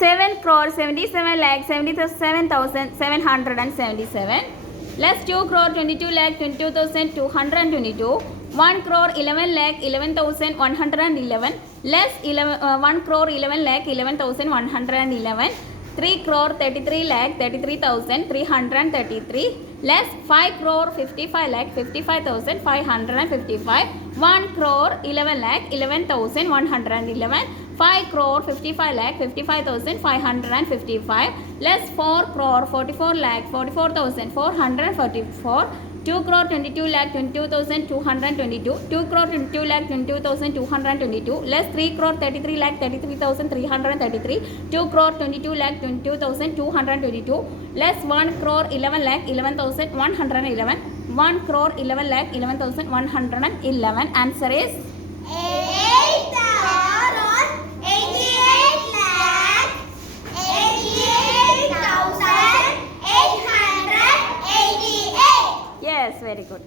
7 crore 77 lakh 77,777 less 2 crore 22 lakh 22,222 1 crore 11 lakh 11,111 less 1 crore 11 lakh 11,111 3 crore 33 lakh 33,333 less 5 crore 55 lakh 55,555 1 crore 11 lakh 11,111 5 crore 55 lakh 55,555 less 4 crore 44 lakh 44,444 2 crore 22 lakh 22,222 2 crore 22 lakh 22,222 less 3 crore 33 lakh 33,333 2 crore 22 lakh 22,222 less 1 crore 11 lakh 11,111 1 crore 11 lakh 11,111 answer is 88,88,888. Yes, very good.